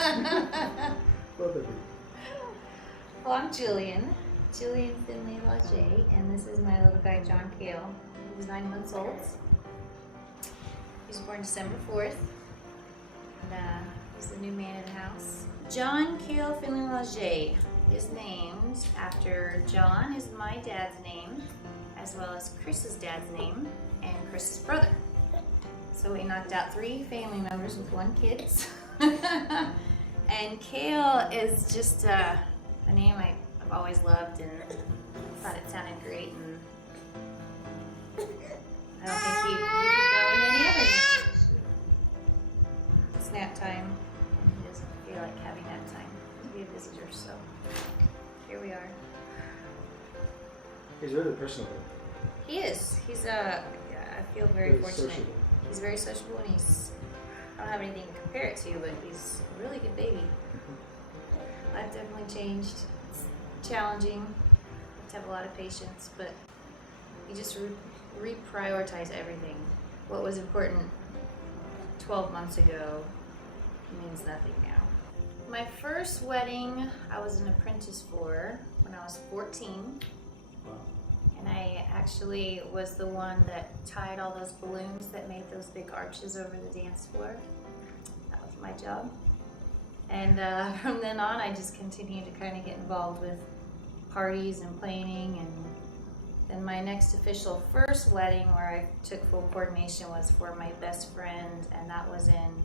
Both of you. Well, I'm Jillian Finley Laje, and this is my little guy, John Cale. He's 9 months old. He was born December 4th, and he's the new man in the house. John Cale Finley Laje is named after John is my dad's name, as well as Chris's dad's name, and Chris's brother. So we knocked out 3 family members with 1 kid. And Cale is just a name I've always loved and thought it sounded great, and I don't think he could go in any other name. It's nap time, and he doesn't feel like having nap time to be a visitor, so here we are. He's really personal. He is. I feel very fortunate. Sociable. He's very sociable, and I don't have anything to compare it to, but he's a really good baby. I've definitely changed. It's challenging. You have to have a lot of patience, but you just reprioritize everything. What was important 12 months ago means nothing now. My first wedding, I was an apprentice for when I was 14. Wow. And I actually was the one that tied all those balloons that made those big arches over the dance floor. That was my job. And from then on, I just continued to kind of get involved with parties and planning. And then my next official first wedding where I took full coordination was for my best friend, and that was in,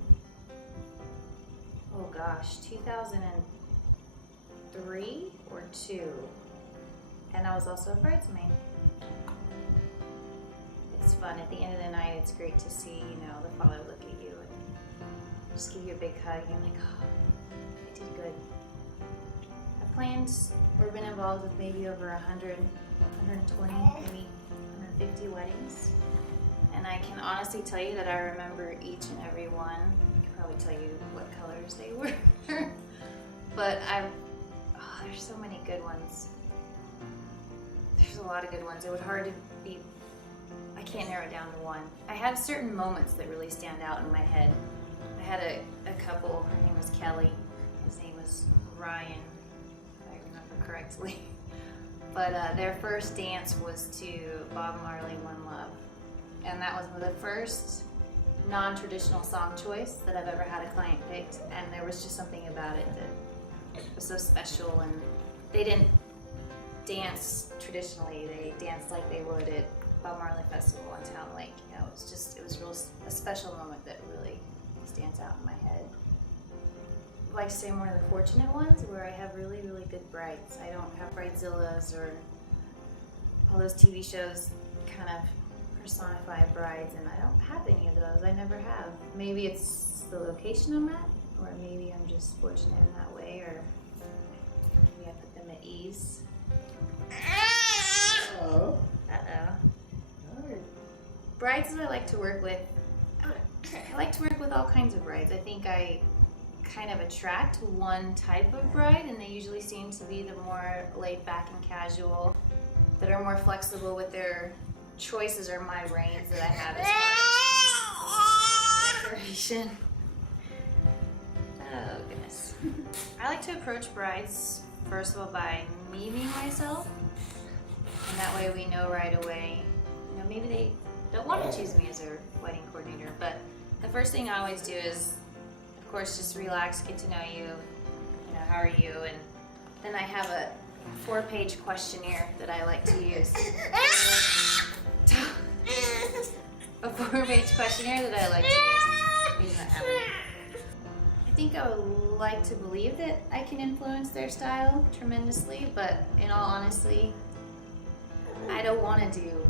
oh gosh, 2003 or 2. And I was also a bridesmaid. It's fun. At the end of the night, it's great to see, the father look at you and just give you a big hug. And you're like, oh, I did good. I've planned or been involved with maybe over 100, 120, maybe 150 weddings. And I can honestly tell you that I remember each and every one. I can probably tell you what colors they were. But there's so many good ones. There's a lot of good ones. It would hard to be, I can't narrow it down to one. I have certain moments that really stand out in my head. I had a couple, her name was Kelly, his name was Ryan, if I remember correctly. But their first dance was to Bob Marley, One Love. And that was the first non-traditional song choice that I've ever had a client picked. And there was just something about it that was so special, and they didn't dance traditionally. They danced like they would at Bob Marley Festival on Town Lake. It was a special moment that really stands out in my head. I'd like to say I'm one of the fortunate ones where I have really, really good brides. I don't have bridezillas or all those TV shows kind of personify brides, and I don't have any of those. I never have. Maybe it's the location I'm at, or maybe I'm just fortunate in that way, or maybe I put them at ease. Oh. Uh-oh. Hi. Brides that I like to work with, I like to work with all kinds of brides. I think I kind of attract one type of bride, and they usually seem to be the more laid back and casual, that are more flexible with their choices, or my reins that I have as far as decoration. Oh goodness. I like to approach brides first of all by meeting myself, and that way we know right away. Maybe they don't want to choose me as their wedding coordinator, but the first thing I always do is, of course, just relax, get to know you, how are you, and then I have a 4-page questionnaire that I like to use. A 4-page questionnaire that I like to use. I think I would like to believe that I can influence their style tremendously, but in all honesty, I don't want to do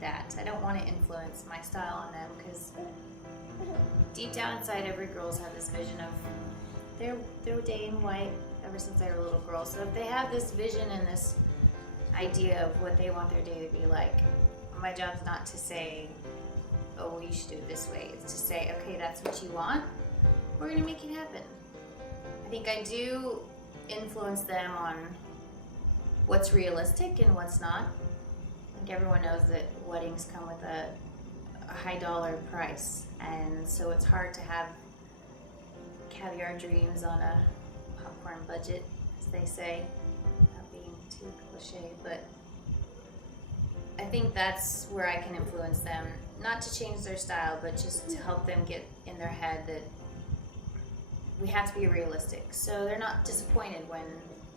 that. I don't want to influence my style on them, because deep down inside, every girl's had this vision of their day in white ever since they were a little girl. So if they have this vision and this idea of what they want their day to be like, my job's not to say, oh, you should do it this way. It's to say, okay, that's what you want. We're gonna make it happen. I think I do influence them on what's realistic and what's not. I think everyone knows that weddings come with a high dollar price, and so it's hard to have caviar dreams on a popcorn budget, as they say, not being too cliche, but I think that's where I can influence them, not to change their style, but just to help them get in their head that we have to be realistic. So they're not disappointed when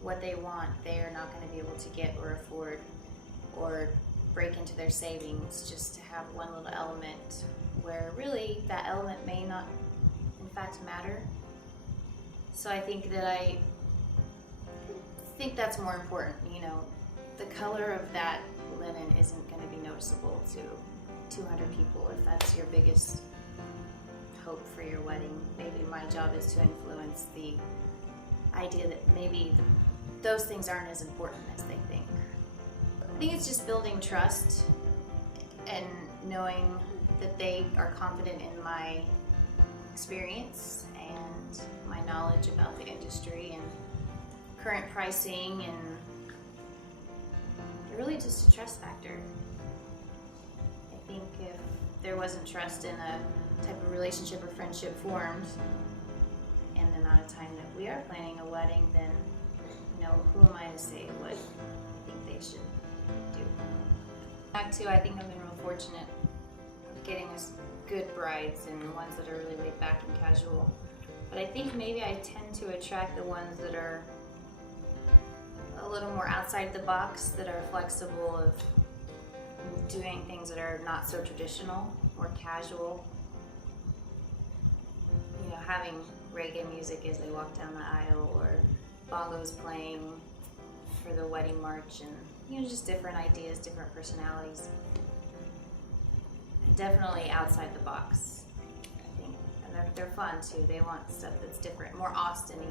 what they want, they are not going to be able to get or afford or break into their savings just to have one little element where really that element may not in fact matter. So I think that's more important, you know. The color of that linen isn't going to be noticeable to 200 people if that's your biggest hope for your wedding. Maybe my job is to influence the idea that maybe those things aren't as important as they think. I think it's just building trust and knowing that they are confident in my experience and my knowledge about the industry and current pricing, and really just a trust factor. I think if there wasn't trust in a type of relationship or friendship formed in the amount of time that we are planning a wedding, then, you know, who am I to say what I think they should do? Back to, I think I've been real fortunate getting us good brides and ones that are really laid back and casual. But I think maybe I tend to attract the ones that are a little more outside the box, that are flexible of doing things that are not so traditional, more casual. You know, having reggae music as they walk down the aisle, or bongos playing for the wedding march, and you know, just different ideas, different personalities. And definitely outside the box, I think. And they're fun too. They want stuff that's different, more Austin-y.